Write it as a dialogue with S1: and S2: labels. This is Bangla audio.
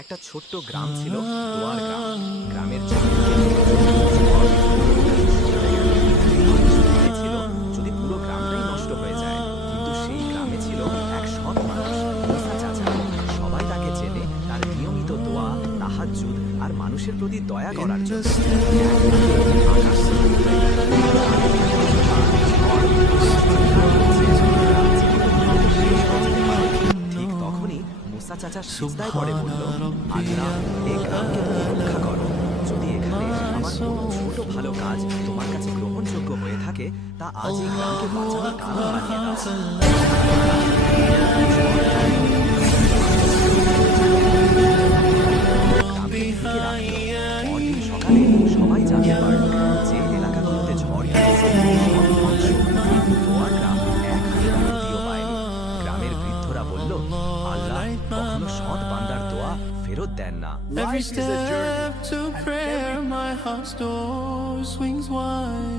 S1: একটা ছোট্ট গ্রাম ছিল দোয়ার গ্রাম। গ্রামের ছিল যদি পুরো গ্রামটাই নষ্ট হয়ে যায় কিন্তু সেই গ্রামে ছিল এক সৎ মানুষ চাচা। সবাই তাকে চেনে তার নিয়মিত দোয়া তাহাজ্জুদ আর মানুষের প্রতি দয়া করার জন্য। চাচা সিজদায় পড়ে বলল আল্লাহ এই গ্রামকে তুমি রক্ষা করো। যদি এখানে আমার কোনো ছোট ভালো কাজ তোমার কাছে গ্রহণযোগ্য হয়ে থাকে তা আজ এই গ্রামকে বাঁচানোর কারণ বানিয়ে দাও। সকালে সবাই জানতে পারল যে এলাকাগুলোতে ঝড় গ্রাম এক। গ্রামের বৃদ্ধরা বলল আল্লাহ ফেরত দেন না
S2: Every step to prayer, my heart's door swings wide.